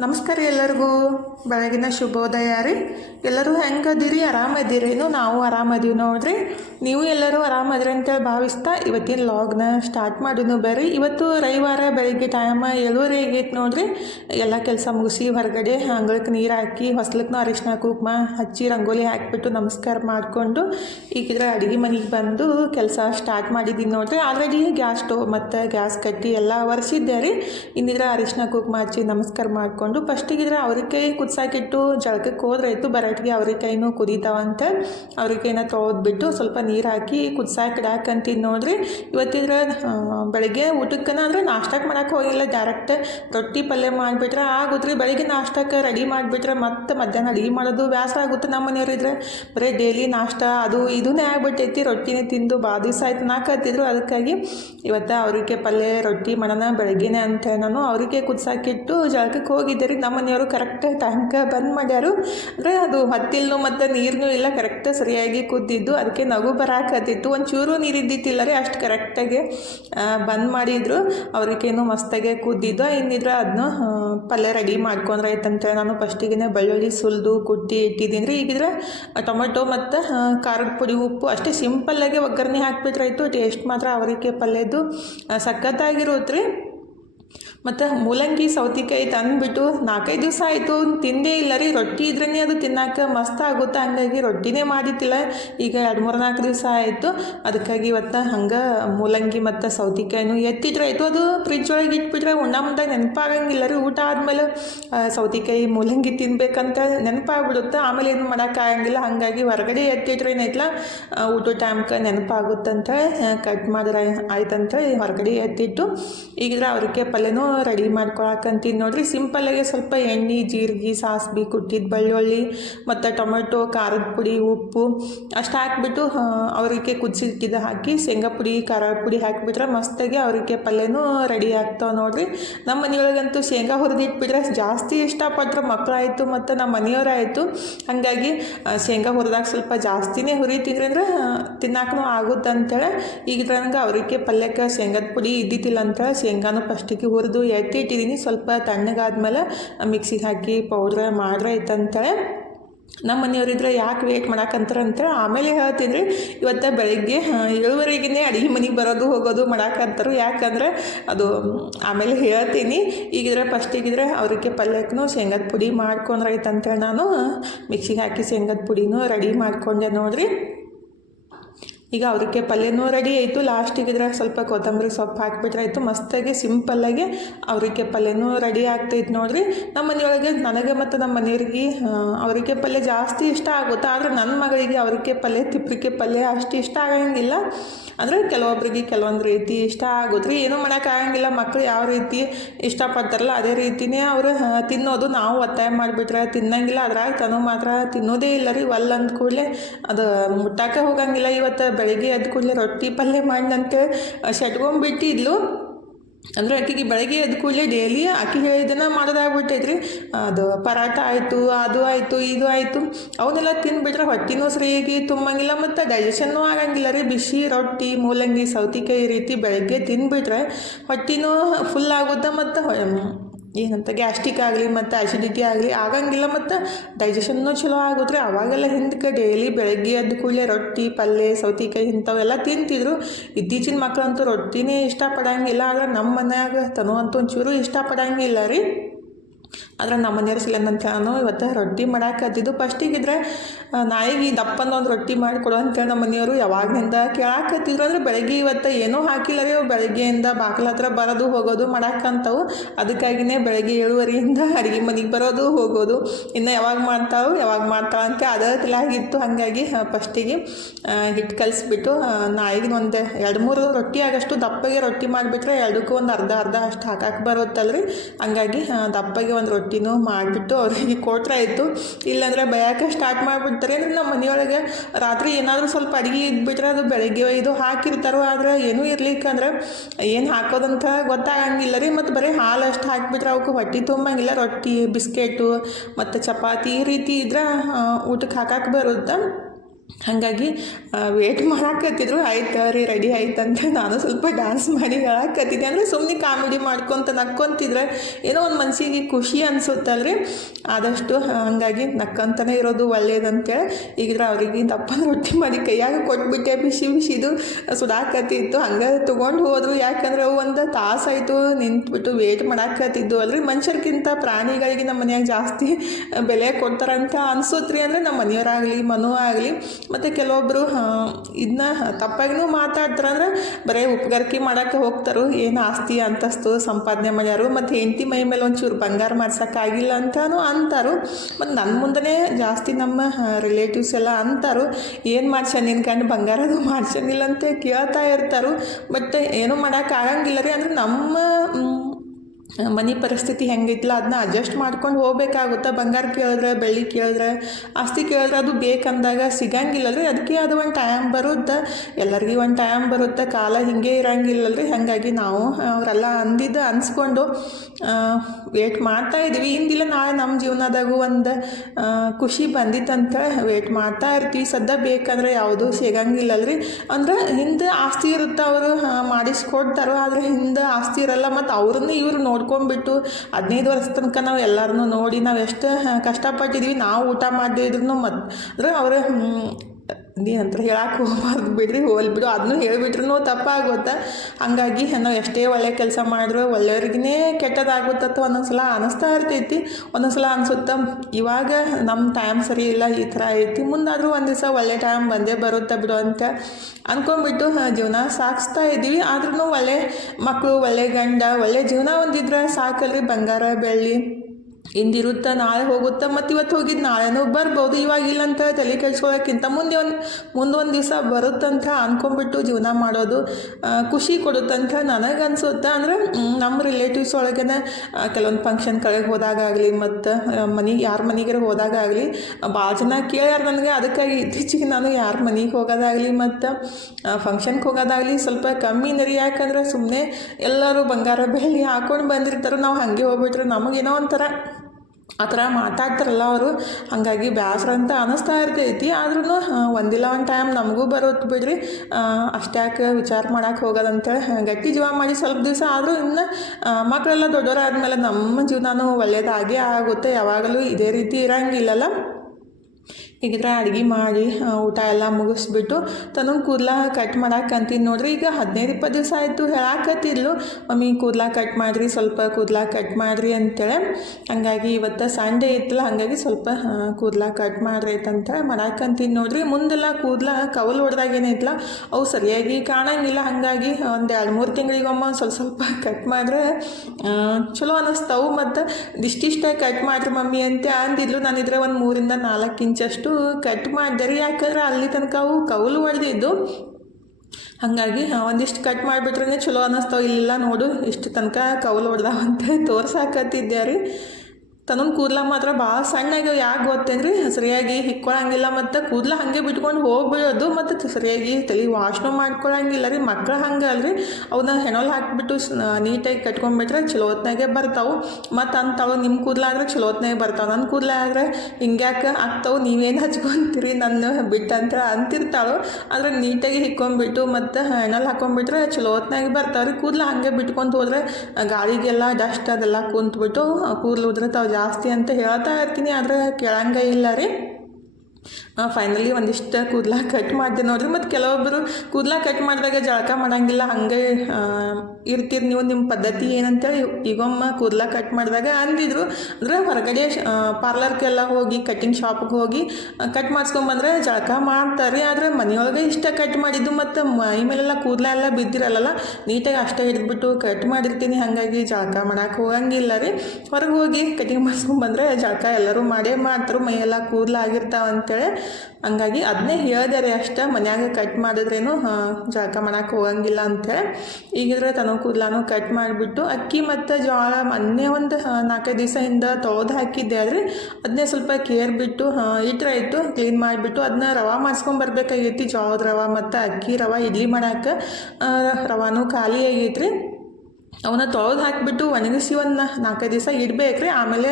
ನಮಸ್ಕಾರ ಎಲ್ಲರಿಗೂ. ಬೆಳಗಿನ ಶುಭೋದಯ ರೀ ಎಲ್ಲರೂ ಹೆಂಗದಿರಿ? ಆರಾಮದಿರೇನು ನಾವು ಆರಾಮದೀವಿ ನೋಡ್ರಿ. ನೀವು ಎಲ್ಲರೂ ಆರಾಮದ್ರಿ ಅಂತೇಳಿ ಭಾವಿಸ್ತಾ ಇವತ್ತಿನ ಲಾಗ್ನ ಸ್ಟಾರ್ಟ್ ಮಾಡಿದ್ನು ಬರ್ರಿ ಇವತ್ತು ರವಿವಾರ ಬೆಳಿಗ್ಗೆ ಟೈಮ್ ಏಳುವರೆ ಆಗೈತೆ ನೋಡ್ರಿ. ಎಲ್ಲ ಕೆಲಸ ಮುಗಿಸಿ ಹೊರಗಡೆ ಅಂಗಳಕ್ಕೆ ನೀರು ಹಾಕಿ ಹೊಸ್ಲಕ್ಕೂ ಅರಿಶಿನ ಕುಂಕುಮ ಹಚ್ಚಿ ರಂಗೋಲಿ ಹಾಕಿಬಿಟ್ಟು ನಮಸ್ಕಾರ ಮಾಡಿಕೊಂಡು ಈಗಿದ್ರೆ ಅಡುಗೆ ಮನೆಗೆ ಬಂದು ಕೆಲಸ ಸ್ಟಾರ್ಟ್ ಮಾಡಿದ್ದೀನಿ ನೋಡ್ರಿ. ಆಲ್ರೆಡಿ ಗ್ಯಾಸ್ ಸ್ಟೋವ್ ಮತ್ತು ಗ್ಯಾಸ್ ಕಟ್ಟಿ ಎಲ್ಲ ಒರೆಸಿದ್ದೆ ರೀ ಇನ್ನಿದ್ರೆ ಅರಿಶಿನ ಕುಂಕುಮ ಹಚ್ಚಿ ನಮಸ್ಕಾರ ಮಾಡಿಕೊಂಡು ಫಸ್ಟಿಗಿದ್ರೆ ಅವ್ರಿಕಾಯಿ ಕುದ್ಸಾಕಿಟ್ಟು ಜಳಕಕ್ಕೆ ಹೋದ್ರೆ ಆಯಿತು, ಬರಟ್ಗೆ ಅವ್ರಿಕಾಯಿನೂ ಕುದೀತಾವಂತೆ. ಅವ್ರಿಕಾಯಿನ ತೊಳೆದ್ಬಿಟ್ಟು ಸ್ವಲ್ಪ ನೀರು ಹಾಕಿ ಕುದಿಸಾಕಿಡಾಕಂತೀನಿ ನೋಡ್ರಿ. ಇವತ್ತಿದ್ರೆ ಬೆಳಗ್ಗೆ ಊಟಕ್ಕನ ಅಂದರೆ ನಾಷ್ಟಕ್ಕೆ ಮಾಡೋಕೆ ಹೋಗಿಲ್ಲ ಡೈರೆಕ್ಟ್ ರೊಟ್ಟಿ ಪಲ್ಯ ಮಾಡಿಬಿಟ್ರೆ ಆಗುತ್ರಿ. ಬೆಳಗ್ಗೆ ನಾಷ್ಟಕ್ಕೆ ರೆಡಿ ಮಾಡಿಬಿಟ್ರೆ ಮತ್ತೆ ಮಧ್ಯಾಹ್ನ ಅಡುಗೆ ಮಾಡೋದು ವ್ಯಾಸ ಆಗುತ್ತೆ ನಮ್ಮ ಮನೆಯವರಿದ್ರೆ ಬರೀ ಡೈಲಿ ನಾಷ್ಟ, ಅದು ಇದನ್ನೇ ಆಗ್ಬಿಟ್ಟೈತಿ. ರೊಟ್ಟಿನೇ ತಿಂದು ಭಾಳ ದಿವಸ ಆಯ್ತು ನಾಲ್ಕತ್ತಿದ್ರು ಅದಕ್ಕಾಗಿ ಇವತ್ತು ಅವ್ರಿಗೆ ಪಲ್ಯ, ರೊಟ್ಟಿ ಮಾಡೋಣ ಬೆಳಗ್ಗೆನೆ ಅಂತ ನಾನು ಅವರಿಗೆ ಕುದ್ಸಾಕಿಟ್ಟು ಜಳಕಕ್ಕೆ ಹೋಗಿದ್ದೆ ರೀ. ನಮ್ಮ ಮನೆಯವರು ಕರೆಕ್ಟ್ ಟೈಮ್ಗೆ ಬಂದ್ ಮಾಡ್ಯಾರು. ಅಂದರೆ ಅದು ಹತ್ತಿಲ್ನು ಮತ್ತು ನೀರ್ನೂ ಇಲ್ಲ ಕರೆಕ್ಟಾಗಿ ಸರಿಯಾಗಿ ಕುದ್ದಿದ್ದು, ಅದಕ್ಕೆ ನಗು ಬರಾಕತ್ತಿತ್ತು ಚೂರು ನೀರು ಇದ್ದಿತ್ತಿಲ್ಲ ರೀ, ಅಷ್ಟು ಕರೆಕ್ಟಾಗಿ ಬಂದ್ ಮಾಡಿದ್ರು. ಅವ್ರಿಗೇನು ಮಸ್ತಾಗೆ ಕುದ್ದಿದ್ದು. ಇನ್ನಿದ್ರೆ ಅದನ್ನು ಪಲ್ಯ ರೆಡಿ ಮಾಡ್ಕೊಂಡ್ರೆ ಆಯ್ತಂತೇಳಿ ನಾನು ಫಸ್ಟಿಗೆ ಬೆಳ್ಳುಳ್ಳಿ ಸುಲಿದು, ಕುಟ್ಟಿ ಇಟ್ಟಿದ್ದೀನಿ ರೀ. ಈಗಿದ್ರೆ ಟೊಮೆಟೊ ಮತ್ತು ಖಾರದ ಪುಡಿ, ಉಪ್ಪು, ಅಷ್ಟೇ ಸಿಂಪಲ್ಲಾಗಿ ಒಗ್ಗರಣೆ ಹಾಕ್ಬಿಟ್ರೆ ಆಯಿತು ಟೇಸ್ಟ್ ಮಾತ್ರ ಅವರಿಗೆ ಪಲ್ಯದ್ದು ಸಖತ್ತಾಗಿರುತ್ತೆ ರೀ ಮತ್ತು ಮೂಲಂಗಿ ಸೌತೆಕಾಯಿ ತಂದುಬಿಟ್ಟು ನಾಲ್ಕೈದು ದಿವಸ ಆಯಿತು, ತಿಂದೇ ಇಲ್ಲ ರೀ. ರೊಟ್ಟಿ ಇದ್ರೇ ಅದು ತಿನ್ನಕ್ಕೆ ಮಸ್ತ್ ಆಗುತ್ತೆ. ಹಂಗಾಗಿ ರೊಟ್ಟಿನೇ ಮಾಡಿದ್ದಿಲ್ಲ. ಈಗ ಎರಡು ಮೂರು ನಾಲ್ಕು ದಿವಸ ಆಯಿತು. ಅದಕ್ಕಾಗಿ ಇವತ್ತು ಹಂಗೆ ಮೂಲಂಗಿ ಮತ್ತು ಸೌತೆಕಾಯಿನೂ ಎತ್ತಿಟ್ರೆ ಆಯಿತು. ಅದು ಫ್ರಿಜ್ ಒಳಗೆ ಇಟ್ಬಿಟ್ರೆ ಉಣ್ಣ ಮುಂದಾಗ ನೆನಪಾಗಂಗಿಲ್ಲ ರೀ. ಊಟ ಆದಮೇಲೆ ಸೌತೆಕಾಯಿ, ಮೂಲಂಗಿ ತಿನ್ಬೇಕಂತ ನೆನಪಾಗ್ಬಿಡುತ್ತೆ. ಆಮೇಲೆ ಏನು ಮಾಡೋಕ್ಕಾಗಂಗಿಲ್ಲ. ಹಾಗಾಗಿ ಹೊರಗಡೆ ಎತ್ತಿಟ್ರೆ ಏನಾಯ್ತಲ್ಲ ಊಟ ಟೈಮ್ಗೆ ನೆನಪಾಗುತ್ತಂತ ಕಟ್ ಮಾಡಿದ್ರೆ ಆಯ್ತಂತ ಹೊರಗಡೆ ಎತ್ತಿಟ್ಟು, ಈಗಿದ್ರೆ ಅವ್ರಿಗೆ ಪಲ್ಯನೂ ರೆಡಿ ಮಾಡ್ಕೊಳಕಂತೀನಿ ನೋಡಿರಿ. ಸಿಂಪಲ್ಲಾಗೆ ಸ್ವಲ್ಪ ಎಣ್ಣೆ, ಜೀರಿಗೆ ಸಾಸ್ಬಿ ಕುಟ್ಟಿದ ಬೆಳ್ಳುಳ್ಳಿ ಮತ್ತು ಟೊಮೆಟೊ, ಖಾರದ ಪುಡಿ, ಉಪ್ಪು ಅಷ್ಟು ಹಾಕ್ಬಿಟ್ಟು ಅವರಿಗೆ ಕುದಿಸಿಟ್ಟಿದ್ದು ಹಾಕಿ ಶೇಂಗಾ ಪುಡಿ, ಖಾರದ ಪುಡಿ ಹಾಕಿಬಿಟ್ರೆ ಮಸ್ತಾಗಿ ಅವರಿಗೆ ಪಲ್ಯನೂ ರೆಡಿ ಆಗ್ತಾವೆ ನೋಡಿರಿ. ನಮ್ಮ ಮನೆಯೊಳಗಂತೂ ಶೇಂಗಾ ಹುರಿದಿಟ್ಬಿಟ್ರೆ ಜಾಸ್ತಿ ಇಷ್ಟಪಟ್ಟರೆ ಮಕ್ಕಳಾಯಿತು ಮತ್ತು ನಮ್ಮ ಮನೆಯವರಾಯಿತು ಹಾಗಾಗಿ ಶೇಂಗಾ ಹುರಿದಾಗ ಸ್ವಲ್ಪ ಜಾಸ್ತಿನೇ ಹುರಿ ಅಂದ್ರೆ ತಿನ್ನಕ್ಕೂ ಆಗುತ್ತೆ ಅಂತೇಳಿ ಈಗ ನನಗೆ ಅವರಿಗೆ ಪಲ್ಯಕ್ಕೆ ಶೇಂಗಾದ ಪುಡಿ ಇದ್ದಿದ್ದಿಲ್ಲ ಅಂತೇಳಿ ಶೇಂಗಾನು ಫಸ್ಟಿಗೆ ಹುರಿದು ಎತ್ತಿಟ್ಟಿದ್ದೀನಿ. ಸ್ವಲ್ಪ ತಣ್ಣಗಾದ್ಮೇಲೆ ಮಿಕ್ಸಿಗೆ ಹಾಕಿ ಪೌಡ್ರ್ ಮಾಡ್ರೆ ಐತಂತೇಳಿ ನಮ್ಮ ಮನೆಯವರಿದ್ರೆ ಯಾಕೆ ವೇಟ್ ಮಾಡಾಕಂತಾರೆ ಅಂತೇಳಿ ಆಮೇಲೆ ಹೇಳ್ತಿದ್ರಿ, ಇವತ್ತು ಬೆಳಗ್ಗೆ ಏಳುವರೆಗೆ ಅಡುಗೆ ಮನೆಗೆ ಬರೋದು, ಹೋಗೋದು ಮಾಡಾಕಂತಾರೆ. ಯಾಕಂದ್ರೆ, ಅದು, ಆಮೇಲೆ ಹೇಳ್ತೀನಿ. ಈಗಿದ್ರೆ ಫಸ್ಟಿಗಿದ್ರೆ ಅವ್ರಿಗೆ ಪಲ್ಯಕ್ಕೂ ಶೇಂಗದ ಪುಡಿ ಮಾಡ್ಕೊಂಡ್ರೆ ಐತಂತೇಳಿ ನಾನು. ಮಿಕ್ಸಿಗೆ ಹಾಕಿ ಶೇಂಗದ ಪುಡಿನೂ ರೆಡಿ ಮಾಡ್ಕೊಂಡೆ ನೋಡ್ರಿ. ಈಗ ಅವ್ರಿಗೆ ಪಲ್ಯನೂ ರೆಡಿ ಆಯಿತು. ಲಾಸ್ಟಿಗೆ ಇದ್ರಾಗ ಸ್ವಲ್ಪ ಕೊತ್ತಂಬರಿ ಸೊಪ್ಪು ಹಾಕಿಬಿಟ್ರೆ ಆಯಿತು. ಮಸ್ತಾಗಿ ಸಿಂಪಲ್ಲಾಗಿ ಅವ್ರಿಗೆ ಪಲ್ಯನೂ ರೆಡಿ ಆಗ್ತೈತೆ ನೋಡಿರಿ. ನಮ್ಮ ಮನೆಯೊಳಗೆ ನನಗೆ ಮತ್ತು ನಮ್ಮ ಮನೆಯವ್ರಿಗೆ ಅವರಿಗೆ ಪಲ್ಯ ಜಾಸ್ತಿ ಇಷ್ಟ ಆಗುತ್ತೆ? ಆದರೆ ನನ್ನ ಮಗಳಿಗೆ ಅವ್ರಿಗೆ ಪಲ್ಯ ತಿಪ್ಪಿಗೆ ಪಲ್ಯ ಅಷ್ಟು ಇಷ್ಟ ಆಗಂಗಿಲ್ಲ. ಅಂದರೆ ಕೆಲವೊಬ್ಬರಿಗೆ ಕೆಲವೊಂದು ರೀತಿ ಇಷ್ಟ ಆಗುತ್ತೆ ರೀ ಏನೂ ಆಗೋಂಗಿಲ್ಲ. ಮಕ್ಕಳು ಯಾವ ರೀತಿ ಇಷ್ಟಪಡ್ತಾರಲ್ಲ, ಅದೇ ರೀತಿನೇ ಅವರು ತಿನ್ನೋದು. ನಾವು ಒತ್ತಾಯ ಮಾಡಿಬಿಟ್ರೆ ತಿನ್ನಂಗಿಲ್ಲ. ಅದ್ರಾಗ ತನು ಮಾತ್ರ ತಿನ್ನೋದೇ ಇಲ್ಲ ರೀ. ಒಲ್ಲ ಅಂದ ಕೂಡಲೇ ಅದು ಮುಟ್ಟಾಕೆ ಹೋಗಂಗಿಲ್ಲ. ಇವತ್ತು ಬೆಳಿಗ್ಗೆ ಎದ್ದ ಕೂಡಲೇ ರೊಟ್ಟಿ ಪಲ್ಯ ಮಾಡಿದಂತೆ ಶಟ್ಕೊಂಡ್ಬಿಟ್ಟಿದ್ಲು ಅಂದರೆ ಆಕೆಗೆ ಬೆಳಗ್ಗೆ ಎದ್ದ ಕೂಡಲೇ ಡೈಲಿ ಆಕೆ ಹೇಳಿದ್ದನ್ನು ಮಾಡೋದಾಗ್ಬಿಟ್ಟೈತ್ರಿ. ಅದು ಪರಾಟ ಆಯಿತು, ಅದು ಆಯಿತು, ಇದು ಆಯಿತು. ಅವನ್ನೆಲ್ಲ ತಿನ್ಬಿಟ್ರೆ ಹೊಟ್ಟಿನೂ ಸರಿಯಾಗಿ ತುಂಬಂಗಿಲ್ಲ ಮತ್ತು ಡೈಜೆಷನ್ನೂ ಆಗಂಗಿಲ್ಲ ರೀ. ಬಿಸಿ ರೊಟ್ಟಿ, ಮೂಲಂಗಿ, ಸೌತಿಕಾಯಿ ರೀತಿ ಬೆಳಗ್ಗೆ ತಿನ್ಬಿಟ್ರೆ ಹೊಟ್ಟಿನೂ ಫುಲ್ ಆಗುತ್ತೆ ಮತ್ತು ಏನಂತ ಗ್ಯಾಸ್ಟಿಕ್ ಆಗಲಿ ಮತ್ತು ಆ್ಯಸಿಡಿಟಿ ಆಗಲಿ ಆಗಂಗಿಲ್ಲ ಮತ್ತು ಡೈಜೆಷನ್ನು ಚಲೋ ಆಗುತ್ತೆ ಅವಾಗೆಲ್ಲ ಹಿಂದಕ್ಕೆ ಡೈಲಿ ಬೆಳಗ್ಗೆ ಎದ್ದ ಕೂಡಲೇ ರೊಟ್ಟಿ ಪಲ್ಯ ಸೌತಿಕಾಯಿ ಇಂಥವೆಲ್ಲ ತಿಂತಿದ್ರು. ಇತ್ತೀಚಿನ ಮಕ್ಕಳಂತೂ ರೊಟ್ಟಿನೇ ಇಷ್ಟಪಡಂಗಿಲ್ಲ. ಆದ್ರೆ ನಮ್ಮ ಮನ್ಯಾಗ ತನೋ ಅಂತೂ ಒಂಚೂರು ಇಷ್ಟಪಡಂಗಿಲ್ಲ ರೀ. ಆದ್ರೆ ನಮ್ಮ ಮನೆಯವ್ರ ಸಲ ನಾನು ಇವತ್ತು ರೊಟ್ಟಿ ಮಾಡಾಕತ್ತಿದ್ದು ಫಸ್ಟಿಗಿದ್ರೆ ನಾಯಿಗೆ ದಪ್ಪನ ಒಂದು ರೊಟ್ಟಿ ಮಾಡಿಕೊಡು ಅಂತೇಳಿ ನಮ್ಮ ಮನೆಯವರು ಯಾವಾಗಿನಿಂದ ಕೇಳಾಕತ್ತಿದ್ರು ಅಂದ್ರೆ ಬೆಳಗ್ಗೆ ಇವತ್ತು ಏನೂ ಹಾಕಿಲ್ಲ ರೀ. ಬೆಳಗ್ಗೆಯಿಂದ ಬಾಗಿಲ ಹತ್ರ ಬರೋದು, ಹೋಗೋದು ಮಾಡಾಕಂತವು ಅದಕ್ಕಾಗಿನೇ ಬೆಳಗ್ಗೆ ಏಳುವರಿಯಿಂದ ಅಡುಗೆ ಮನೆಗೆ ಬರೋದು, ಹೋಗೋದು. ಇನ್ನು ಯಾವಾಗ ಮಾಡ್ತಾವೆ ಯಾವಾಗ ಮಾಡ್ತಾವೆ ಅಂತ ಅದೇ ತಲೆಯಾಗಿತ್ತು ಹಾಗಾಗಿ ಫಸ್ಟಿಗೆ ಹಿಟ್ಟು ಕಲಿಸ್ಬಿಟ್ಟು ನಾಯಿಗೆ ಒಂದು ಎರಡು ಮೂರು ರೊಟ್ಟಿ ಆಗಷ್ಟು ದಪ್ಪಗೆ ರೊಟ್ಟಿ ಮಾಡಿಬಿಟ್ರೆ ಎರಡಕ್ಕೂ ಒಂದು ಅರ್ಧ ಅರ್ಧ ಅಷ್ಟು ಹಾಕಕ್ಕೆ ಬರುತ್ತಲ್ರಿ. ಹಂಗಾಗಿ ದಪ್ಪಗೆ ಒಂದು ರೊಟ್ಟಿನೂ ಮಾಡಿಬಿಟ್ಟು ಅವರಿಗೆ ಕೊಟ್ರೆ ಆಯಿತು ಇಲ್ಲಾಂದ್ರೆ ಬಯಕೆ ಸ್ಟಾರ್ಟ್ ಮಾಡಿಬಿಡ್ತಾರೆ. ಅಂದರೆ ನಮ್ಮ ಮನೆಯೊಳಗೆ ರಾತ್ರಿ ಏನಾದರೂ ಸ್ವಲ್ಪ ಅಡುಗೆ ಇದ್ಬಿಟ್ರೆ ಅದು ಬೆಳಗ್ಗೆ ಇದು ಹಾಕಿರ್ತಾರೋ, ಆದರೆ ಏನೂ ಇರ್ಲಿಕ್ಕಂದ್ರೆ ಏನು ಹಾಕೋದಂತ ಗೊತ್ತಾಗಂಗಿಲ್ಲ ರೀ. ಮತ್ತು ಬರೀ ಹಾಲು ಅಷ್ಟು ಹಾಕಿಬಿಟ್ರೆ ಅವಕ್ಕೆ ಹೊಟ್ಟೆ ತುಂಬಂಗಿಲ್ಲ. ರೊಟ್ಟಿ, ಬಿಸ್ಕೆಟು, ಮತ್ತು ಚಪಾತಿ ಈ ರೀತಿ ಇದ್ರೆ ಊಟಕ್ಕೆ ಹಾಕಕ್ಕೆ ಬರುತ್ತೆ? ಹಾಗಾಗಿ ವೇಟ್ ಮಾಡಾಕತ್ತಿದ್ರು ಆಯ್ತು ರೀ ರೆಡಿ ಆಯ್ತು ಅಂತ ನಾನು ಸ್ವಲ್ಪ ಡ್ಯಾನ್ಸ್ ಮಾಡಿ ಹೇಳಾಕತ್ತಿದ್ದೆ ಅಂದರೆ ಸುಮ್ಮನೆ ಕಾಮಿಡಿ ಮಾಡ್ಕೊತ ನಕ್ಕೊಂತಿದ್ರೆ ಏನೋ ಒಂದು ಮನಸ್ಸಿಗೆ ಖುಷಿ ಅನ್ಸುತ್ತಲ್ರಿ. ಆದಷ್ಟು ಹಾಗಾಗಿ ನಕ್ಕಂತಲೇ ಇರೋದು ಒಳ್ಳೇದಂತೇಳಿ ಈಗಿದ್ರೆ ಅವ್ರಿಗೆ ದಪ್ಪನ ರೊಟ್ಟಿ ಮಾಡಿ ಕೈಯಾಗ ಕೊಟ್ಬಿಟ್ಟೆ. ಬಿಸಿ ಬಿಸಿದು ಸುಡಾಕತ್ತಿತ್ತು. ಹಂಗೆ ತೊಗೊಂಡು ಹೋದರು. ಯಾಕಂದ್ರೆ ಅವು ಒಂದು ತಾಸಾಯಿತು ನಿಂತ್ಬಿಟ್ಟು ವೇಟ್ ಮಾಡಾಕತ್ತಿದ್ದು ಅಲ್ರಿ. ಮನುಷ್ಯರ್ಕಿಂತ ಪ್ರಾಣಿಗಳಿಗೆ ನಮ್ಮ ಮನ್ಯಾಗ ಜಾಸ್ತಿ ಬೆಲೆ ಕೊಡ್ತಾರಂತ ಅನ್ಸುತ್ತೆ ರೀ ಅಂದರೆ ನಮ್ಮ ಮನೆಯವರಾಗಲಿ ಮನು ಆಗಲಿ ಮತ್ತು ಕೆಲವೊಬ್ಬರು ಇದನ್ನ ತಪ್ಪಾಗಿನೂ ಮಾತಾಡ್ತಾರಂದ್ರೆ ಬರೀ ಉಪ್ಗಾರಿಕೆ ಮಾಡೋಕ್ಕೆ ಹೋಗ್ತಾರೋ. ಏನು ಆಸ್ತಿ ಅಂತಸ್ತು, ಸಂಪಾದನೆ ಮಾಡ್ಯಾರು. ಮತ್ತು ಹೆಂಡತಿ ಮೈ ಮೇಲೆ ಒಂಚೂರು ಬಂಗಾರ ಮಾಡ್ಸೋಕ್ಕಾಗಿಲ್ಲ ಅಂತಾನು ಅಂತಾರು. ಮತ್ತು ನನ್ನ ಮುಂದೆ ಜಾಸ್ತಿ ನಮ್ಮ ರಿಲೇಟಿವ್ಸ್ ಎಲ್ಲ ಅಂತಾರು. ಏನು ಮಾಡ್ಸ ನಿನ್ನ ಕಂಡು ಬಂಗಾರದು ಮಾಡ್ಸಂಗಿಲ್ಲ ಅಂತ ಕೇಳ್ತಾ ಇರ್ತಾರು. ಬಟ್ ಏನೂ ಮಾಡೋಕ್ಕಾಗಂಗಿಲ್ಲ ರೀ. ಅಂದ್ರೆ ನಮ್ಮ ಮನೆ ಪರಿಸ್ಥಿತಿ ಹೆಂಗಿತ್ತಲ್ಲ ಅದನ್ನ ಅಡ್ಜಸ್ಟ್ ಮಾಡ್ಕೊಂಡು ಹೋಗ್ಬೇಕಾಗುತ್ತೆ? ಬಂಗಾರ ಕೇಳಿದ್ರೆ, ಬೆಳ್ಳಿ ಕೇಳಿದ್ರೆ, ಆಸ್ತಿ ಕೇಳಿದ್ರೆ ಅದು ಬೇಕಂದಾಗ ಸಿಗಂಗಿಲ್ಲ ರೀ ಅದಕ್ಕೆ ಅದು ಒಂದು ಟೈಮ್ ಬರುತ್ತೆ? ಎಲ್ಲರಿಗೂ ಒಂದು ಟೈಮ್ ಬರುತ್ತೆ? ಕಾಲ ಹಿಂಗೆ ಇರಂಗಿಲ್ಲ ಅಲ್ರಿ ಹಾಗಾಗಿ ನಾವು ಅವರೆಲ್ಲ ಅಂದಿದ್ದು ಅನ್ಸ್ಕೊಂಡು ವೇಟ್ ಮಾಡ್ತಾ ಇದ್ವಿ. ಇಂದಿಲ್ಲ ನಾಳೆ ನಮ್ಮ ಜೀವನದಾಗೂ ಒಂದು ಖುಷಿ ಬಂದಿತ್ತಂತ ವೇಟ್ ಮಾಡ್ತಾ ಇರ್ತೀವಿ. ಸದ್ಯ ಬೇಕಂದ್ರೆ ಯಾವುದು ಸಿಗಂಗಿಲ್ಲಲ್ರಿ? ಅಂದ್ರೆ ಹಿಂದೆ ಆಸ್ತಿ ಇರುತ್ತೆ ಅವರು ಮಾಡಿಸ್ಕೊಡ್ತಾರೋ, ಆದರೆ ಹಿಂದೆ ಆಸ್ತಿ ಇರಲ್ಲ. ಮತ್ತು ಅವ್ರನ್ನ ಇವ್ರು ನೋಡ್ಕೊಂಡ್ಬಿಟ್ಟು ಹದಿನೈದು ವರ್ಷ ತನಕ ನಾವು ಎಲ್ಲರನ್ನೂ ನೋಡಿ ನಾವು ಎಷ್ಟು ಕಷ್ಟಪಟ್ಟಿದ್ವಿ ನಾವು ಊಟ ಮಾಡಿದ್ರು ಮತ್ತು ಅಂದರೆ ಅವ್ರ ಏನಂತ ಹೇಳಕ್ಕೆ ಹೋಗ್ಬಾರ್ದು ಬಿಡ್ರಿ, ಹೋಲ್ ಬಿಡು. ಅದನ್ನು ಹೇಳಿಬಿಟ್ರು ತಪ್ಪಾಗುತ್ತೆ ಹಾಗಾಗಿ ನಾವು ಎಷ್ಟೇ ಒಳ್ಳೆ ಕೆಲಸ ಮಾಡಿದ್ರು ಒಳ್ಳೆಯವ್ರಿಗೇ ಒಂದೊಂದು ಸಲ ಅನಿಸ್ತಾ ಇರ್ತೈತಿ. ಒಂದೊಂದು ಸಲ ಅನ್ಸುತ್ತೆ, ಇವಾಗ ನಮ್ಮ ಟೈಮ್ ಸರಿ ಇಲ್ಲ, ಈ ಥರ ಐತಿ. ಮುಂದಾದರೂ ಒಂದು ದಿವಸ ಒಳ್ಳೆ ಟೈಮ್ ಬಂದೇ ಬರುತ್ತೆ ಬಿಡು ಅಂತ ಅಂದ್ಕೊಂಡ್ಬಿಟ್ಟು ಜೀವನ ಸಾಗಿಸ್ತಾ ಇದ್ದೀವಿ. ಆದ್ರೂ ಒಳ್ಳೆ ಮಕ್ಕಳು ಒಳ್ಳೆ ಗಂಡ, ಒಳ್ಳೆ ಜೀವನ ಒಂದಿದ್ರೆ ಸಾಕಲ್ರಿ ಬಂಗಾರ, ಬೆಳ್ಳಿ. ಇಂದಿರುತ್ತೆ ನಾಳೆ ಹೋಗುತ್ತೆ ಮತ್ತು ಇವತ್ತು ಹೋಗಿದ್ದು ನಾಳೆನೂ ಬರ್ಬೋದು. ಇವಾಗ ಇಲ್ಲ ಅಂತ ತಲೆ ಕೆಡ್ಸ್ಕೊಳ್ಳೋಕ್ಕಿಂತ ಮುಂದೆ ಒಂದು ಮುಂದೊಂದು ದಿವಸ ಬರುತ್ತಂತ ಅಂದ್ಕೊಂಡ್ಬಿಟ್ಟು ಜೀವನ ಮಾಡೋದು ಖುಷಿ ಕೊಡುತ್ತಂತ ನನಗೆ ಅನ್ಸುತ್ತೆ ಅಂದ್ರೆ ನಮ್ಮ ರಿಲೇಟಿವ್ಸ್ ಒಳಗೇನೆ ಕೆಲವೊಂದು ಫಂಕ್ಷನ್ ಕಡೆಗೆ ಹೋದಾಗಲಿ ಮತ್ತು ಮನೆಗೆ ಯಾರ ಮನೆಗೆ ಹೋದಾಗಲಿ ಭಾಳ ಜನ ಕೇಳ್ಯಾರ ನನಗೆ. ಅದಕ್ಕಾಗಿ ಇತ್ತೀಚೆಗೆ ನಾನು ಯಾರ ಮನೆಗೆ ಹೋಗೋದಾಗಲಿ ಮತ್ತು ಫಂಕ್ಷನ್ಗೆ ಹೋಗೋದಾಗಲಿ ಸ್ವಲ್ಪ ಕಮ್ಮಿ ನರಿ. ಯಾಕಂದ್ರೆ ಸುಮ್ಮನೆ ಎಲ್ಲರೂ ಬಂಗಾರ ಬೆಳ್ಳಿ ಹಾಕೊಂಡು ಬಂದಿರ್ತಾರೆ. ನಾವು ಹಾಗೆ ಹೋಗ್ಬಿಟ್ರೆ ನಮಗೇನೋ ಒಂಥರ ಆ ಥರ ಮಾತಾಡ್ತಾರಲ್ಲ ಅವರು, ಹಾಗಾಗಿ ಬೇಸರ ಅಂತ ಅನ್ನಿಸ್ತಾ ಇರ್ತೈತಿ. ಆದ್ರೂ ಒಂದಿಲ್ಲ ಒಂದು ಟೈಮ್ ನಮಗೂ ಬರುತ್ತೆ ಬಿಡ್ರಿ. ಅಷ್ಟ್ಯಾಕೆ ವಿಚಾರ ಮಾಡೋಕೆ ಹೋಗೋದಂತೇಳಿ ಗಟ್ಟಿ ಜೀವ ಮಾಡಿ ಸ್ವಲ್ಪ ದಿವಸ ಆದರೂ ಇನ್ನು ಮಕ್ಕಳೆಲ್ಲ ದೊಡ್ಡವರಾದ್ಮೇಲೆ ನಮ್ಮ ಜೀವನನೂ ಒಳ್ಳೇದಾಗೇ ಆಗುತ್ತೆ. ಯಾವಾಗಲೂ ಇದೇ ರೀತಿ ಇರಂಗಿಲ್ಲಲ್ಲ? ಹೀಗಿದ್ರೆ ಅಡುಗೆ ಮಾಡಿ ಊಟ ಎಲ್ಲ ಮುಗಿಸ್ಬಿಟ್ಟು ತನ್ನ ಕೂದಲ ಕಟ್ ಮಾಡಕ್ಕೆ ಅಂತೀನಿ ನೋಡ್ರಿ. ಈಗ ಹದಿನೈದು, ಇಪ್ಪತ್ತು ದಿವಸ ಆಯಿತು ಹೇಳಾಕತ್ತಿದ್ಲು. ಮಮ್ಮಿ, ಕೂದಲ ಕಟ್ ಮಾಡಿರಿ, ಸ್ವಲ್ಪ ಕೂದಲ ಕಟ್ ಮಾಡಿರಿ ಅಂತೇಳಿ. ಹಂಗಾಗಿ ಇವತ್ತು ಸಂಡೇ ಇತ್ತಲ್ಲ, ಹಾಗಾಗಿ ಸ್ವಲ್ಪ ಕೂದಲ ಕಟ್ ಮಾಡ್ರಿ ಅಂತೇಳಿ ಮಾಡಾಕಂತೀನಿ ನೋಡ್ರಿ. ಮುಂದೆಲ್ಲ ಕೂದಲ ಕವಲ್ ಹೊಡೆದಾಗ ಏನೈತಲ್ಲ ಅವು ಸರಿಯಾಗಿ ಕಾಣಂಗಿಲ್ಲ. ಹಾಗಾಗಿ ಒಂದು ಎರಡು, ಮೂರು ತಿಂಗಳಿಗೊಮ್ಮೆ ಸ್ವಲ್ಪ ಸ್ವಲ್ಪ ಕಟ್ ಮಾಡಿದ್ರೆ ಚಲೋ ಅನ್ನಿಸ್ತಾವು ಮತ್ತು. ಇಷ್ಟಿಷ್ಟ ಕಟ್ ಮಾಡ್ರಿ ಮಮ್ಮಿ ಅಂತ ಅಂದಿದ್ಲು. ನಾನಿದ್ರೆ ಒಂದು ಮೂರಿಂದ ನಾಲ್ಕು ಇಂಚಷ್ಟು ಕಟ್ ಮಾಡಿದೆ ರೀ ಯಾಕಂದ್ರೆ ಅಲ್ಲಿ ತನಕ ಅವು ಕೌಲು ಒಡೆದಿದ್ದು ಹಾಗಾಗಿ ಒಂದಿಷ್ಟು ಕಟ್ ಮಾಡಿಬಿಟ್ರೆ ಚಲೋ ಅನ್ನಿಸ್ತಾವೆ ಇಲ್ಲ ನೋಡು, ಇಷ್ಟು ತನಕ ಕೌಲು ಹೊಡೆದಾವಂತ ತೋರ್ಸಾಕತ್ತಿದ್ದೆ ರೀ. ತನ್ನೊಂದು ಕೂದಲ ಮಾತ್ರ ಭಾಳ ಸಣ್ಣಗೆ ಯಾಕೆ ಗೊತ್ತೇನ್ರಿ? ಸರಿಯಾಗಿ ಹಿಕ್ಕೊಳಂಗಿಲ್ಲ ಮತ್ತು ಕೂದಲ ಹಾಗೆ ಬಿಟ್ಕೊಂಡು ಹೋಗ್ಬಿಡೋದು ಮತ್ತು ಸರಿಯಾಗಿ ತಲೆ ವಾಶ್ನೂ ಮಾಡ್ಕೊಳಂಗಿಲ್ಲ ರೀ, ಮಕ್ಳು ಹಂಗೆ ಅಲ್ರಿ. ಅವನ್ನ ಹೆಣೋಲ್ ಹಾಕಿಬಿಟ್ಟು ನೀಟಾಗಿ ಕಟ್ಕೊಂಡ್ಬಿಟ್ರೆ ಚಲೋ ಹೊತ್ನಾಗೆ ಬರ್ತಾವೆ. ಮತ್ತು ಅಂತಾಳು ನಿಮ್ಮ ಕೂದಲಾದ್ರೆ ಚಲೋ ಹೊತ್ನಾಗೆ ಬರ್ತಾವೆ ನನ್ನ ಕೂದಲ ಆದರೆ ಹಿಂಗ್ಯಾಕೆ ಆಗ್ತಾವೆ, ನೀವೇನು ಹಚ್ಕೊಂತೀರಿ ನನ್ನ ಬಿಟ್ಟಂತ ಅಂತಿರ್ತಾಳು. ಆದರೆ ನೀಟಾಗಿ ಹಿಕ್ಕೊಂಡ್ಬಿಟ್ಟು ಮತ್ತು ಹೆಣಲ್ ಹಾಕೊಂಡ್ಬಿಟ್ರೆ ಚಲೋ ಹೊತ್ನಾಗೆ ಬರ್ತಾವೆ ರೀ. ಕೂದಲು ಹಾಗೆ ಬಿಟ್ಕೊಂತ ಹೋದ್ರೆ ಗಾಳಿಗೆಲ್ಲ ಡಸ್ಟ್ ಅದೆಲ್ಲ ಕುಂತ್ಬಿಟ್ಟು ಕೂದಲು ಉದುರ್ತಾವೆ. ಜಾಸ್ತಿ ಅಂತ ಹೇಳ್ತಾ ಇರ್ತೀನಿ ಆದರೆ ಕೇಳಂಗೆ ಇಲ್ಲ ರೀ. ಫೈನಲಿ ಒಂದಿಷ್ಟು ಕೂದಲ ಕಟ್ ಮಾಡಿದೆ ನೋಡ್ರಿ. ಮತ್ತು ಕೆಲವೊಬ್ಬರು ಕೂದಲ ಕಟ್ ಮಾಡಿದಾಗ ಜಳಕ ಮಾಡಂಗಿಲ್ಲ. ಹಂಗೆ ಇರ್ತೀರಿ ನೀವು ನಿಮ್ಮ ಪದ್ಧತಿ ಏನಂತೇಳಿ ಈಗೊಮ್ಮ ಕೂದಲ ಕಟ್ ಮಾಡಿದಾಗ ಅಂದಿದ್ರು. ಅಂದರೆ ಹೊರಗಡೆ ಪಾರ್ಲರ್ಗೆಲ್ಲ ಹೋಗಿ ಕಟ್ಟಿಂಗ್ ಶಾಪ್ಗೆ ಹೋಗಿ ಕಟ್ ಮಾಡಿಸ್ಕೊಂಬಂದ್ರೆ ಜಳಕ ಮಾಡ್ತಾರೆ. ಆದರೆ ಮನೆಯೊಳಗೆ ಇಷ್ಟ ಕಟ್ ಮಾಡಿದ್ದು ಮತ್ತು ಮೈ ಮೇಲೆಲ್ಲ ಕೂದಲ ಎಲ್ಲ ಬಿದ್ದಿರಲ್ಲ ನೀಟಾಗಿ ಅಷ್ಟೇ ಹಿಡಿದ್ಬಿಟ್ಟು ಕಟ್ ಮಾಡಿರ್ತೀನಿ. ಹಾಗಾಗಿ ಜಳಕ ಮಾಡೋಕೆ ಹೋಗಂಗಿಲ್ಲ ರೀ. ಹೊರಗೆ ಹೋಗಿ ಕಟಿಂಗ್ ಮಾಡಿಸ್ಕೊಂಬಂದ್ರೆ ಜಳಕ ಎಲ್ಲರೂ ಮಾಡೇ ಮಾಡ್ತಾರೆ. ಮೈಯೆಲ್ಲ ಕೂದಲ ಆಗಿರ್ತಾವ ಅಂತೇಳಿ ಹಂಗಾಗಿ ಅದನ್ನೇ ಹೇಳಿದೆ ರೀ ಅಷ್ಟೇ, ಮನ್ಯಾಗ ಕಟ್ ಮಾಡಿದ್ರೇನು ಜಳಕ ಮಾಡಕ್ಕೆ ಹೋಗಂಗಿಲ್ಲ ಅಂತೇಳಿ ಈಗಿದ್ರೆ ತನೋ ಕೂದಲಾನು ಕಟ್ ಮಾಡಿಬಿಟ್ಟು ಅಕ್ಕಿ ಮತ್ತು ಜೋಳ ಮೊನ್ನೆ ಒಂದು ನಾಲ್ಕೈದು ದಿವಸ ಹಿಂದೆ ತೊಳೆದು ಹಾಕಿದ್ದೆ. ಆದ್ರೆ ಅದನ್ನೇ ಸ್ವಲ್ಪ ಕೇರ್ ಬಿಟ್ಟು ಇಟ್ರೆ ಇಟ್ಟು ಕ್ಲೀನ್ ಮಾಡಿಬಿಟ್ಟು ಅದನ್ನ ರವೆ ಮಾಡಿಸ್ಕೊಂಬರ್ಬೇಕಾಗೈತಿ ಜೋಳದ ರವೆ ಮತ್ತು ಅಕ್ಕಿ ರವಾ, ಇಡ್ಲಿ ಮಾಡೋಕೆ ರವಾನು ಖಾಲಿ ಆಗೈತ್ರಿ. ಅವನ್ನ ತೊಳೆದು ಹಾಕಿಬಿಟ್ಟು ಒಣಗಿಸಿ ಒಂದು ನಾಲ್ಕೈದು ದಿವಸ ಇಡಬೇಕು ರೀ ಆಮೇಲೆ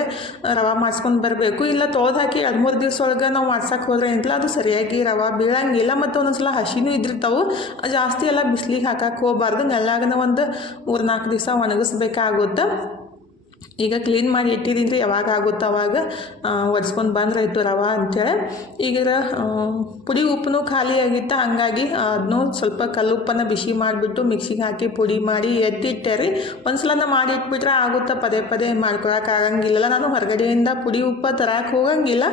ರವೆ ಮಾಡ್ಸ್ಕೊಂಡು ಬರಬೇಕು. ಇಲ್ಲ ತೊಳೆದು ಹಾಕಿ ಎರಡು ಮೂರು ದಿವಸ ಒಳಗೆ ನಾವು ಮಾಡ್ಸಕ್ಕೆ ಹೋದ್ರೆ ಏನಿಲ್ಲ ಅದು ಸರಿಯಾಗಿ ರವೆ ಬೀಳಂಗಿಲ್ಲ ಮತ್ತು ಒಂದೊಂದು ಸಲ ಹಸಿನೂ ಇದ್ದಿರ್ತಾವೆ ಜಾಸ್ತಿ ಎಲ್ಲ ಬಿಸ್ಲಿಗೆ ಹಾಕಕ್ಕೆ ಹೋಗ್ಬಾರ್ದು. ನೆಲ್ಲಾಗನ ಒಂದು ಮೂರು ನಾಲ್ಕು ದಿವಸ ಒಣಗಿಸ್ಬೇಕಾಗುತ್ತೆ. ಈಗ ಕ್ಲೀನ್ ಮಾಡಿ ಇಟ್ಟಿದ್ದೀನಿ ಯಾವಾಗ ಆಗುತ್ತೋ ಅವಾಗ ಒರೆಸ್ಕೊಂಡು ಬಂದ್ರೆ ಆಯಿತು ರವೆ ಅಂತೇಳಿ. ಈಗ ಪುಡಿ ಉಪ್ಪು ಖಾಲಿ ಆಗಿತ್ತು, ಹಂಗಾಗಿ ಅದನ್ನು ಸ್ವಲ್ಪ ಕಲ್ಲುಪ್ಪನ್ನು ಬಿಸಿ ಮಾಡಿಬಿಟ್ಟು ಮಿಕ್ಸಿಗೆ ಹಾಕಿ ಪುಡಿ ಮಾಡಿ ಎತ್ತಿಟ್ಟೆ ರೀ. ಒಂದು ಸಲ ಮಾಡಿ ಇಟ್ಬಿಟ್ರೆ ಆಗುತ್ತೆ, ಪದೇ ಪದೇ ಮಾಡ್ಕೊಳಕ್ಕೆ ಆಗಂಗಿಲ್ಲ ನಾನು ಹೊರಗಡೆಯಿಂದ ಪುಡಿ ಉಪ್ಪು ತರಕ್ಕೆ ಹೋಗಂಗಿಲ್ಲ.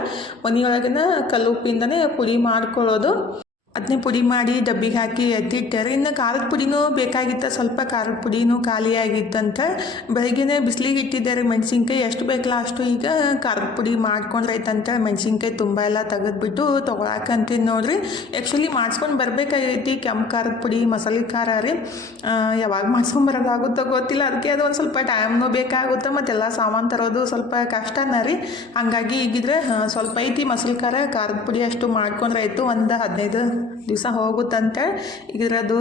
ಮನೆಯೊಳಗಿನ ಕಲ್ಲುಪ್ಪಿಂದನೇ ಪುಡಿ ಮಾಡ್ಕೊಳ್ಳೋದು. ಅದನ್ನೇ ಪುಡಿ ಮಾಡಿ ಡಬ್ಬಿಗೆ ಹಾಕಿ ಎತ್ತಿಟ್ಟಾರೆ ಇನ್ನು ಖಾರದ ಪುಡಿನೂ ಬೇಕಾಗಿತ್ತು, ಸ್ವಲ್ಪ ಖಾರದ ಪುಡಿನೂ ಖಾಲಿಯಾಗಿತ್ತಂತ ಬೆಳಗ್ಗೆನೇ ಬಿಸಿಲಿಗೆ ಇಟ್ಟಿದ್ದಾರೆ ಮೆಣಸಿನ್ಕಾಯಿ. ಎಷ್ಟು ಬೇಕಲ್ಲ ಅಷ್ಟು ಈಗ ಖಾರದ ಪುಡಿ ಮಾಡ್ಕೊಂಡ್ರೈತಂತ ಮೆಣಸಿನ್ಕಾಯಿ ತುಂಬ ಎಲ್ಲ ತೆಗೆದ್ಬಿಟ್ಟು ತೊಗೊಳಕಂತೀನಿ ನೋಡ್ರಿ. ಆ್ಯಕ್ಚುಲಿ ಮಾಡ್ಸ್ಕೊಂಡು ಬರಬೇಕಾಗೈತಿ, ಕೆಂಪು ಖಾರದ ಪುಡಿ, ಮಸಾಲೆ ಖಾರ ರೀ. ಯಾವಾಗ ಮಾಡ್ಸ್ಕೊಂಬರೋಕ್ಕಾಗುತ್ತೋ ಗೊತ್ತಿಲ್ಲ. ಅದಕ್ಕೆ ಅದು ಒಂದು ಸ್ವಲ್ಪ ಟೈಮ್ನೂ ಬೇಕಾಗುತ್ತೆ ಮತ್ತೆಲ್ಲ ಸಾಮಾನು ತರೋದು ಸ್ವಲ್ಪ ಕಷ್ಟನ ರೀ. ಹಾಗಾಗಿ ಈಗಿದ್ರೆ ಸ್ವಲ್ಪ ಐತಿ ಮಸಾಲೆ ಖಾರ, ಖಾರದ ಪುಡಿ ಅಷ್ಟು ಮಾಡ್ಕೊಂಡ್ರೆ ಆಯಿತು ಒಂದು ಹದಿನೈದು ದಿವಸ ಹೋಗುತ್ತಂತೆ. ಇದರದು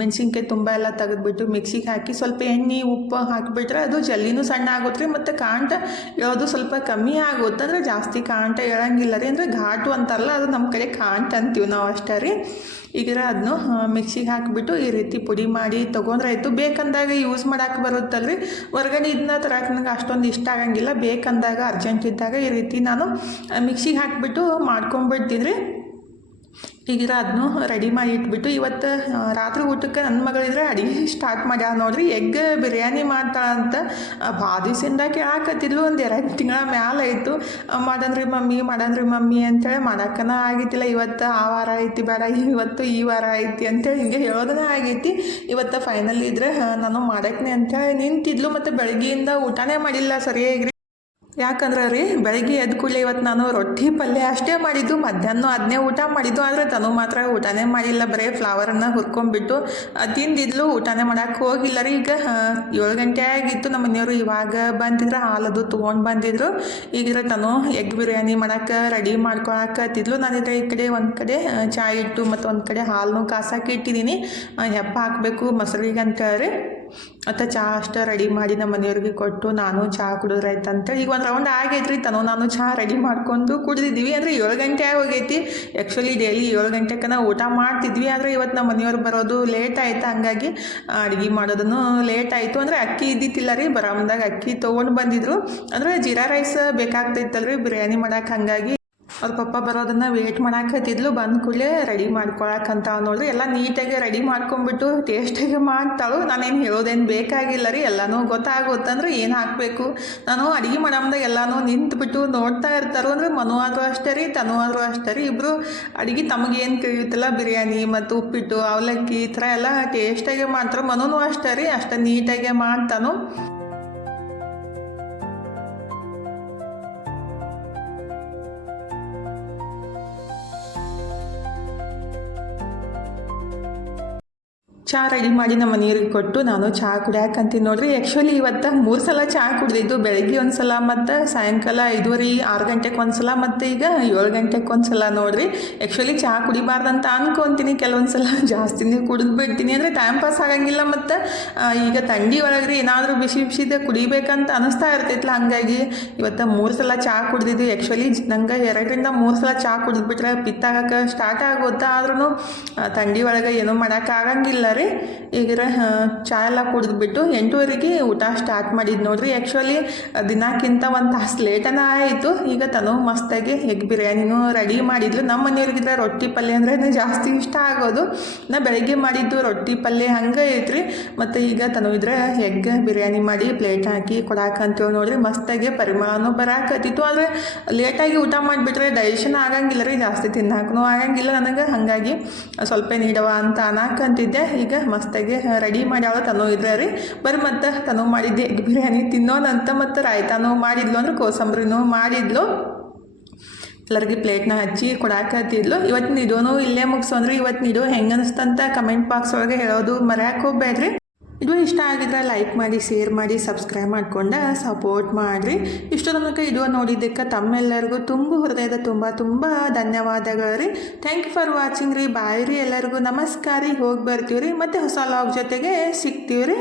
ಮೆಣಸಿನ್ಕಾಯಿ ತುಂಬ ಎಲ್ಲ ತೆಗೆದ್ಬಿಟ್ಟು ಮಿಕ್ಸಿಗೆ ಹಾಕಿ ಸ್ವಲ್ಪ ಎಣ್ಣೆ, ಉಪ್ಪು ಹಾಕಿಬಿಟ್ರೆ ಅದು ಜಲ್ಲಿನೂ ಸಣ್ಣ ಆಗುತ್ತೆ ರೀ, ಮತ್ತು ಕಾಂಟ ಹೇಳೋದು ಸ್ವಲ್ಪ ಕಮ್ಮಿ ಆಗುತ್ತೆ. ಅಂದರೆ ಜಾಸ್ತಿ ಕಾಂಟ ಹೇಳಂಗಿಲ್ಲ ರೀ, ಅಂದರೆ ಘಾಟು ಅಂತಾರಲ್ಲ, ಅದು ನಮ್ಮ ಕಡೆ ಕಾಂಟ ಅಂತೀವಿ ನಾವು ಅಷ್ಟೇ ರೀ. ಈಗ ಅದನ್ನು ಮಿಕ್ಸಿಗೆ ಹಾಕಿಬಿಟ್ಟು ಈ ರೀತಿ ಪುಡಿ ಮಾಡಿ ತೊಗೊಂಡ್ರೆ ಆಯಿತು. ಬೇಕಂದಾಗ ಯೂಸ್ ಮಾಡಕ್ಕೆ ಬರುತ್ತಲ್ರಿ ಹೊರಗಡೆ ಇದನ್ನ ತರಕ್ಕೆ ನನಗೆ ಅಷ್ಟೊಂದು ಇಷ್ಟ ಆಗಂಗಿಲ್ಲ. ಬೇಕಂದಾಗ, ಅರ್ಜೆಂಟ್ ಇದ್ದಾಗ ಈ ರೀತಿ ನಾನು ಮಿಕ್ಸಿಗೆ ಹಾಕಿಬಿಟ್ಟು ಮಾಡ್ಕೊಂಬಿಡ್ತೀನಿ ರೀ. ಈಗಿರ ಅದನ್ನು ರೆಡಿ ಮಾಡಿ ಇಟ್ಬಿಟ್ಟು ಇವತ್ತು ರಾತ್ರಿ ಊಟಕ್ಕೆ ನನ್ನ ಮಗಳಿದ್ರೆ ಅಡುಗೆ ಸ್ಟಾರ್ಟ್ ಮಾಡ್ಯಾಳ ನೋಡ್ರಿ ಎಗ್ ಬಿರಿಯಾನಿ ಮಾಡ್ತಾಳಂತ ಭಾಳ ದಿವಸದಿಂದ ಕೇಳಾಕತ್ತಿದ್ಲು, ಒಂದು ಎರಡು ತಿಂಗಳ ಮ್ಯಾಲ ಆಯಿತು. ಮಾಡನ್ರಿ ಮಮ್ಮಿ ಮಾಡನ್ರಿ ಮಮ್ಮಿ ಅಂತೇಳಿ ಮಾಡಕ್ಕನ ಆಗಿತ್ತಿಲ್ಲ, ಇವತ್ತು ಆ ವಾರ ಐತಿ ಬೇಡ, ಇವತ್ತು ಈ ವಾರ ಐತಿ ಅಂತೇಳಿ ಹಿಂಗೆ ಹೇಳೋದನ್ನ ಆಗೈತಿ. ಇವತ್ತು ಫೈನಲ್ ಇದ್ರೆ ನಾನು ಮಾಡಕ್ಕೆ ಅಂತೇಳಿ ನಿಂತಿದ್ಲು, ಮತ್ತು ಬೆಳಗ್ಗೆಯಿಂದ ಊಟನೇ ಮಾಡಿಲ್ಲ ಸರಿಯಾಗಿ. ಯಾಕಂದ್ರೆ ರೀ ಬೆಳಗ್ಗೆ ಎದ್ದು ಕೂಡಲೇ ಇವತ್ತು ನಾನು ರೊಟ್ಟಿ ಪಲ್ಯ ಅಷ್ಟೇ ಮಾಡಿದ್ದು, ಮಧ್ಯಾಹ್ನ ಅದನ್ನೇ ಊಟ ಮಾಡಿದ್ದು, ಆದರೆ ತನು ಮಾತ್ರ ಊಟನೇ ಮಾಡಿಲ್ಲ. ಬರೀ ಫ್ಲವರನ್ನು ಹುರ್ಕೊಂಡ್ಬಿಟ್ಟು ತಿಂದಿದ್ಲು, ಊಟನೇ ಮಾಡೋಕ್ಕೆ ಹೋಗಿಲ್ಲ ರೀ. ಈಗ ಏಳು ಗಂಟೆ ಆಗಿತ್ತು ನಮ್ಮ ಮನೆಯವರು ಇವಾಗ ಬಂದಿದ್ರೆ ಹಾಲದು ತೊಗೊಂಡು ಬಂದಿದ್ರು. ಈಗಿರ ತನು ಎಗ್ ಬಿರಿಯಾನಿ ಮಾಡೋಕ್ಕೆ ರೆಡಿ ಮಾಡ್ಕೊಳಕತ್ತಿದ್ಲು ನಾನಿದ್ರೆ ಈ ಕಡೆ ಒಂದು ಕಡೆ ಚಾಯ್ ಇಟ್ಟು ಮತ್ತು ಒಂದು ಕಡೆ ಹಾಲನ್ನು ಕಾಸಾಕಿ ಇಟ್ಟಿದ್ದೀನಿ ಹೆಪ್ಪ ಹಾಕಬೇಕು ಮೊಸರಿಗೆ ಅಂತೇಳಿ ಮತ್ತು ಚಹಾ ಅಷ್ಟೇ ರೆಡಿ ಮಾಡಿ ನಮ್ಮ ಮನೆಯವ್ರಿಗೆ ಕೊಟ್ಟು ನಾನು ಚಹಾ ಕುಡಿದ್ರಾಯ್ತು ಈಗ ಒಂದು ರೌಂಡ್ ಆಗೈತ್ರಿ ತನೋ. ನಾನು ಚಹಾ ರೆಡಿ ಮಾಡ್ಕೊಂಡು ಕುಡಿದಿದ್ದೀವಿ. ಅಂದರೆ ಏಳು ಗಂಟೆ ಹೋಗೈತಿ ಆ್ಯಕ್ಚುಲಿ ಡೈಲಿ ಏಳು ಗಂಟೆಗೆ ನಾವು ಊಟ ಮಾಡ್ತಿದ್ವಿ. ಆದರೆ ಇವತ್ತು ನಮ್ಮ ಮನೆಯವ್ರು ಬರೋದು ಲೇಟ್ ಆಯ್ತು. ಹಂಗಾಗಿ ಅಡುಗೆ ಮಾಡೋದನ್ನು ಲೇಟ್ ಆಯಿತು. ಅಂದರೆ ಅಕ್ಕಿ ಇದ್ದಿತ್ತಿಲ್ಲ ರೀ. ಬರಾಮದಾಗ ಅಕ್ಕಿ ತೊಗೊಂಡು ಬಂದಿದ್ರು. ಅಂದರೆ ಜೀರಾ ರೈಸ್ ಬೇಕಾಗ್ತೈತಲ್ರಿ ಬಿರಿಯಾನಿ ಮಾಡೋಕೆ. ಹಾಗಾಗಿ ಅವ್ರ ಪಪ್ಪ ಬರೋದನ್ನ ವೇಟ್ ಮಾಡಾಕತ್ತಿದ್ಲು ಬಂದ ಕೂಡಲೇ ರೆಡಿ ಮಾಡ್ಕೊಳಕಂತ ನೋಡ್ರಿ ಎಲ್ಲ ನೀಟಾಗಿ ರೆಡಿ ಮಾಡ್ಕೊಂಡ್ಬಿಟ್ಟು ಟೇಸ್ಟಿಗೆ ಮಾಡ್ತಾಳು. ನಾನೇನು ಹೇಳೋದೇನು ಬೇಕಾಗಿಲ್ಲ ರೀ, ಎಲ್ಲನೂ ಗೊತ್ತಾಗುತ್ತಂದ್ರೆ ಏನು ಹಾಕಬೇಕು? ನಾನು ಅಡುಗೆ ಮಾಡಮ್ದಾಗ ಎಲ್ಲನೂ ನಿಂತ್ಬಿಟ್ಟು ನೋಡ್ತಾ ಇರ್ತಾರೋ. ಅಂದರೆ ಮನು ಆದರೂ ಅಷ್ಟೇ ರೀ, ತನು ಆದರೂ ಅಷ್ಟೇ ರೀ. ಇಬ್ಬರು ಅಡುಗೆ ತಮಗೇನು ತಿಳಿಯುತ್ತಲ್ಲ, ಬಿರಿಯಾನಿ ಮತ್ತು ಉಪ್ಪಿಟ್ಟು, ಅವಲಕ್ಕಿ ಈ ಥರ ಎಲ್ಲ ಟೇಸ್ಟಾಗೆ ಮಾಡ್ತಾರೆ ಮನೂ ಅಷ್ಟೇ ರೀ, ಅಷ್ಟೇ ನೀಟಾಗೆ ಮಾಡ್ತಾನು. ಚಹಾ ರೆಡಿ ಮಾಡಿ ನಮ್ಮ ಮನೆಯವ್ರಿಗೆ ಕೊಟ್ಟು ನಾನು ಚಹಾ ಕುಡಿಯಾಕಂತೀನಿ ನೋಡ್ರಿ ಆ್ಯಕ್ಚುಲಿ ಇವತ್ತು ಮೂರು ಸಲ ಚಹಾ ಕುಡಿದಿದ್ದು ಬೆಳಗ್ಗೆ ಒಂದು ಸಲ ಮತ್ತು ಸಾಯಂಕಾಲ ಐದುವರೆ, ಆರು ಗಂಟೆಗೆ ಒಂದು ಸಲ ಮತ್ತು ಈಗ ಏಳು ಗಂಟೆಗೆ ಒಂದು ಸಲ ನೋಡ್ರಿ. ಆ್ಯಕ್ಚುಲಿ ಚಹಾ ಕುಡಿಬಾರ್ದಂತ ಅನ್ಕೊತೀನಿ ಕೆಲವೊಂದು ಸಲ ಜಾಸ್ತಿನೇ ಕುಡಿದು ಬಿಡ್ತೀನಿ ಅಂದರೆ ಟೈಮ್ ಪಾಸ್ ಆಗಂಗಿಲ್ಲ ಮತ್ತು ಈಗ ಥಂಡಿ ಒಳಗೆ ಏನಾದರೂ ಬಿಸಿ ಬಿಸಿದ ಕುಡಿಬೇಕಂತ ಅನಿಸ್ತಾ ಇರ್ತೈತಲ್ಲ ಹಂಗಾಗಿ ಇವತ್ತು ಮೂರು ಸಲ ಚಹಾ ಕುಡಿದಿದ್ದು. ಆ್ಯಕ್ಚುಲಿ ನಂಗೆ ಎರಡರಿಂದ ಮೂರು ಸಲ ಚಹಾ ಕುಡಿದ್ಬಿಟ್ರೆ ಪಿತ್ತಾಗಕ್ಕೆ ಸ್ಟಾರ್ಟ್ ಆಗುತ್ತಾ ಆದ್ರೂ ಥಂಡಿ ಒಳಗೆ ಏನೂ ಮಾಡೋಕ್ಕಾಗಂಗಿಲ್ಲ ರೀ ಈಗಿರ ಚಾ ಎಲ್ಲ ಕುಡಿದ್ಬಿಟ್ಟು ಎಂಟೂವರೆಗೆ ಊಟ ಸ್ಟಾರ್ಟ್ ಮಾಡಿದ್ದು ನೋಡ್ರಿ. ಆ್ಯಕ್ಚುಲಿ ದಿನಕ್ಕಿಂತ ಒಂದು ತಾಸು ಲೇಟನ ಆಯಿತು. ಈಗ ತನು ಮಸ್ತಾಗಿ ಎಗ್ ಬಿರಿಯಾನಿನೂ ರೆಡಿ ಮಾಡಿದ್ರು ನಮ್ಮ ಮನೆಯವ್ರಿಗಿದ್ರೆ ರೊಟ್ಟಿ ಪಲ್ಯ ಅಂದ್ರೆ ಜಾಸ್ತಿ ಇಷ್ಟ ಆಗೋದು. ನಾ ಬೆಳಗ್ಗೆ ಮಾಡಿದ್ದು ರೊಟ್ಟಿ ಪಲ್ಯ ಹಂಗೆ ಐತ್ರಿ. ಮತ್ತು ಈಗ ತನು ಇದ್ರೆ ಎಗ್ ಬಿರಿಯಾನಿ ಮಾಡಿ ಪ್ಲೇಟ್ ಹಾಕಿ ಕೊಡಾಕಂತೀವಿ ನೋಡ್ರಿ. ಮಸ್ತಾಗಿ ಪರಿಮಾಣನೂ ಬರಾಕತ್ತಿತ್ತು. ಆದರೆ ಲೇಟಾಗಿ ಊಟ ಮಾಡಿಬಿಟ್ರೆ ಡೈಜೆಷನ್ ಆಗಂಗಿಲ್ಲ ರೀ. ಜಾಸ್ತಿ ತಿನ್ನಾಕೂ ಆಗಂಗಿಲ್ಲ ನನಗೆ. ಹಾಗಾಗಿ ಸ್ವಲ್ಪ ನೀಡವ ಅಂತ ಅನ್ನಕಂತಿದ್ದೆ ಈಗ ಮಸ್ತಾಗಿ ರೆಡಿ ಮಾಡ್ಯಾಳ ತನೋ ಇದ್ರೆ ರೀ. ಬರೀ ಮತ್ತೆ ತನೋ ಮಾಡಿದ್ದೆ. ಎಗ್ ಬಿರಿಯಾನಿ ತಿನ್ನೋನಂತ ಮತ್ತು ರಾಯ್ತಾನೋ ಮಾಡಿದ್ಲು ಅಂದ್ರೆ ಕೋಸಂಬರಿನೂ ಮಾಡಿದ್ಲು. ಎಲ್ಲರಿಗೆ ಪ್ಲೇಟ್ನ ಹಚ್ಚಿ ಕೊಡಾಕತ್ತಿದ್ಲು ಇವತ್ತು ನಿಡೋನು ಇಲ್ಲೇ ಮುಗಿಸೋಂದ್ರೆ ಇವತ್ತು ನಿಡೋ ಹೆಂಗೆ ಕಮೆಂಟ್ ಬಾಕ್ಸ್ ಒಳಗೆ ಹೇಳೋದು ಮರ್ಯಾಕೆ ಹೋಗ್ಬೇಡ್ರಿ. ಇದು ಇಷ್ಟ ಆಗಿದ್ರೆ ಲೈಕ್ ಮಾಡಿ ಶೇರ್ ಮಾಡಿ ಸಬ್ಸ್ಕ್ರೈಬ್ ಮಾಡ್ಕೊಂಡು ಸಪೋರ್ಟ್ ಮಾಡಿರಿ. ಇಷ್ಟು ತನಕ ಇದು ನೋಡಿದ್ದಕ್ಕೆ ತಮ್ಮೆಲ್ಲರಿಗೂ ತುಂಬ ಹೃದಯದ ತುಂಬ ತುಂಬ ಧನ್ಯವಾದಗಳು ರೀ. ಥ್ಯಾಂಕ್ ಯು ಫಾರ್ ವಾಚಿಂಗ್ ರೀ. ಬಾಯ್ ರೀ ಎಲ್ಲರಿಗೂ. ನಮಸ್ಕಾರ ರೀ. ಹೋಗಿ ಬರ್ತೀವಿ ರೀ. ಮತ್ತು ಹೊಸ ಲಾಗ್ ಜೊತೆಗೆ ಸಿಗ್ತೀವಿ ರೀ.